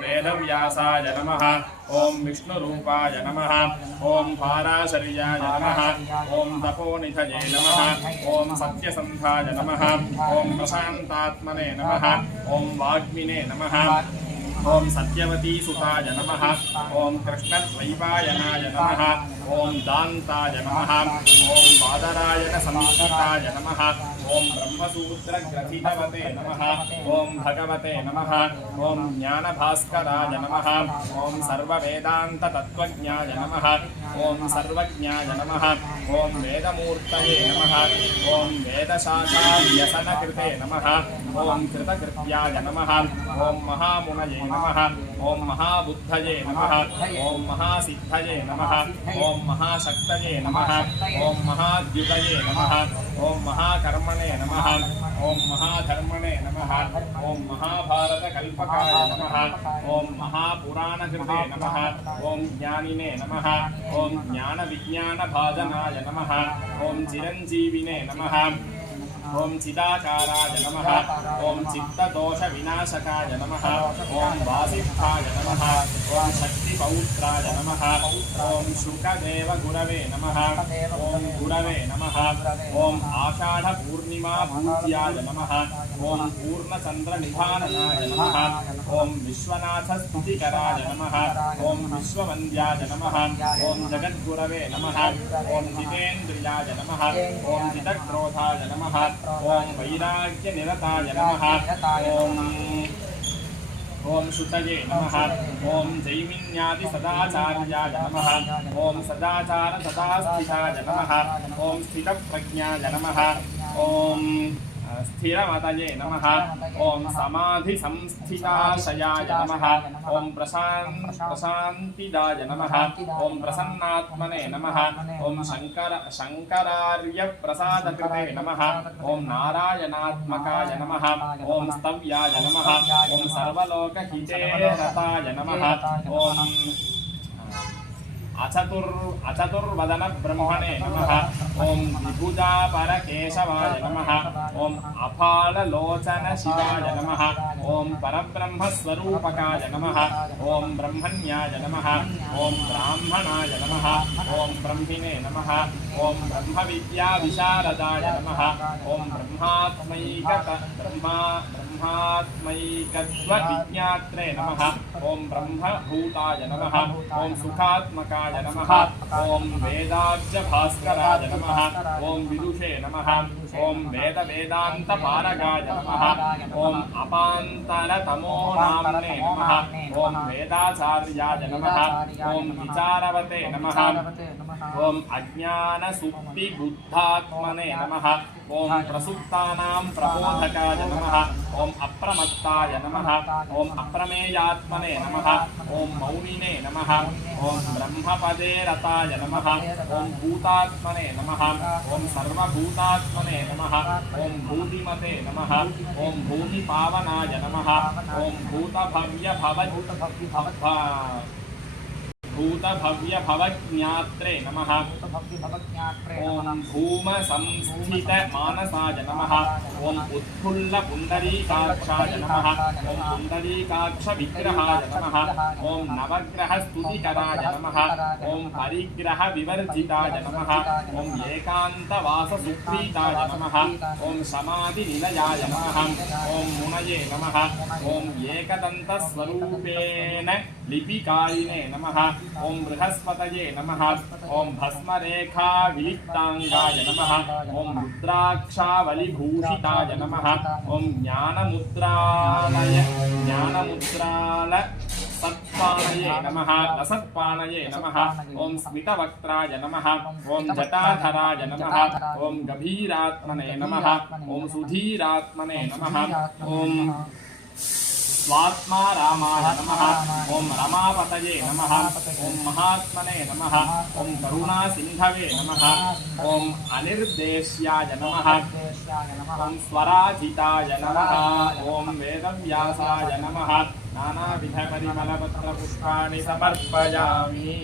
वेदव्यासाय नमः। ओं विष्णुरूपाय नमः। ओं पाराशर्याय नमः। ओं तपोनिधये नमः। ओं सत्यसन्धाय नमः। ओं प्रशान्तात्मने नमः। ओं वाग्मिने नमः। ओं सत्यवती सुताय नमः। ओं कृष्णद्वैपायनाय नमः। ओं दान्ताय नमः। ओं बादरायण संस्कृताय नमः। ओं ब्रह्मसूत्रग्रथितवते नमः। ओं भगवते नमः। ओं ज्ञानभास्कराय नमः। ओं सर्ववेदान्ततत्त्वज्ञाय नमः। ओं सर्वज्ञाय नमः। ओं वेदमूर्तये नमः। ओं वेदशाखाव्यसनकृते नमः। ओं कृतकृत्याय नमः। ओं महामुनये नमः। ओं महाबुद्धये नमः। ओं महासिद्धये नमः। ओं महाशक्तये नमः। ओं महाद्युतये नमः। ओं महाकर्मणे नमः। ओं महाधर्मणे नमः। ओं महाभारतकल्पकाय नमः। ओं महापुराणकृते नमः। ओं ज्ञानिने नमः। ओं ज्ञानविज्ञानभाजनाय नमः। ओं चिरञ्जीविने नमः। ओं चिदाकाराय नमः। ओं चित्तदोषविनाशकाय नमः। ओं वासिष्ठाय नमः। ओं शक्तिपौत्राय नमः। ओं शुकदेवगुरवे नमः। ओं गुरवे नमः। ओं आषाढपूर्णिमापूज्याय नमः। ओं पूर्णचन्द्रनिधाननाय नमः। ओं विश्वनाथस्तुतिकराय नमः। ओं विश्ववन्द्याय नमः। ओं जगद्गुरवे नमः। ओं जितेन्द्रियाय नमः। ओं जितक्रोधाय नमः। ओं वैराग्यनिरताय नमः। ओं शुतये नमः। ओं जैमिन्यादिसदाचार्याय नमः। ओं सदाचारसदास्थिताय नमः। ओं स्थितप्रज्ञाय नमः। ओं स्थिरमतये नमः। ओं समाधिसंस्थिताशयाय नमः। ओं प्रशान्तिदाय नमः। ओं प्रसन्नात्मने नमः। ओं शङ्करार्यप्रसादकृते नमः। ओं नारायणात्मकाय नमः। ओं स्तव्याय नमः। ओं सर्वलोकहिते रताय नमः। ओं अचतुर्वदन ब्रह्मणे नमः। ओं विभुजापरकेशवाय नमः। ओं अफाललोचन शिवाय नमः। ओं परब्रह्मस्वरूपकाय नमः। ओं ब्रह्मण्याय नमः। ओं ब्राह्मणाय नमः। ओं ब्रह्मिणे नमः। ओं ब्रह्मविद्याविशारदाय नमः। ओं ब्रह्मात्मैकत्वविज्ञात्रे नमः। ओं ब्रह्मभूताय नमः। ओं सुखात्मकाय नमः। ओं वेदाब्जभास्कराय नमः। ओं विदुषे नमः। ओं वेदवेदान्तपारगाय नमः। ओं अपान्तरतमोनाम्ने नमः। ओं वेदाचार्याय नमः। ओं विचारवते नमः। ओं अज्ञानसुप्तिबुद्धात्मने नमः। ओं प्रसुप्तानां प्रबोधकाय नमः। ओं अप्रमत्ताय नमः। ओं अप्रमेयात्मने नमः। ओं मौनिने नमः। ओं ब्रह्मपदे रताय नमः। ओं भूतात्मने नमः। ओं सर्वभूतात्मने नमः। ओं भूतिमते नमः। ओं भूमिपावनाय नमः। ओं भूतभव्यभवज्ञात्रे नमः। ओं भूमसंस्थितमानसाय नमः। ओं उत्फुल्लपुण्डरीकाक्षाय नमः। ओं पुण्डरीकाक्षविग्रहाय नमः। ओं नवग्रहस्तुतिकराय नमः। ओं परिग्रहविवर्जिताय नमः। ओं एकान्तवाससुप्रीताय नमः। ओं समाधिनिलयाय नमः। ओं मुनये नमः। ओं एकदन्तस्वरूपेण लिपिकारिणे नमः। ओं बृहस्पतये नमः। ओं भस्मरेखाविलिप्ताङ्गाय नमः। ओं रुद्राक्षावलिभूषिताय नमः। ओं ज्ञानमुद्रालसत्पाणये नमः। लसत्पाणये नमः। ओं स्मितवक्त्राय नमः। ओं जटाधराय नमः। ओं गभीरात्मने नमः। ओं सुधीरात्मने नमः। ओं स्वात्मा रामाय नमः। ओं रमापतये नमः। ओं महात्मने नमः। ओं करुणासिन्धवे नमः। ओं अनिर्देश्याय नमः। ओं स्वराजिताय नमः। ओं वेदव्यासाय नमः। नानाविधपरिमलपत्रपुष्पाणि समर्पयामि।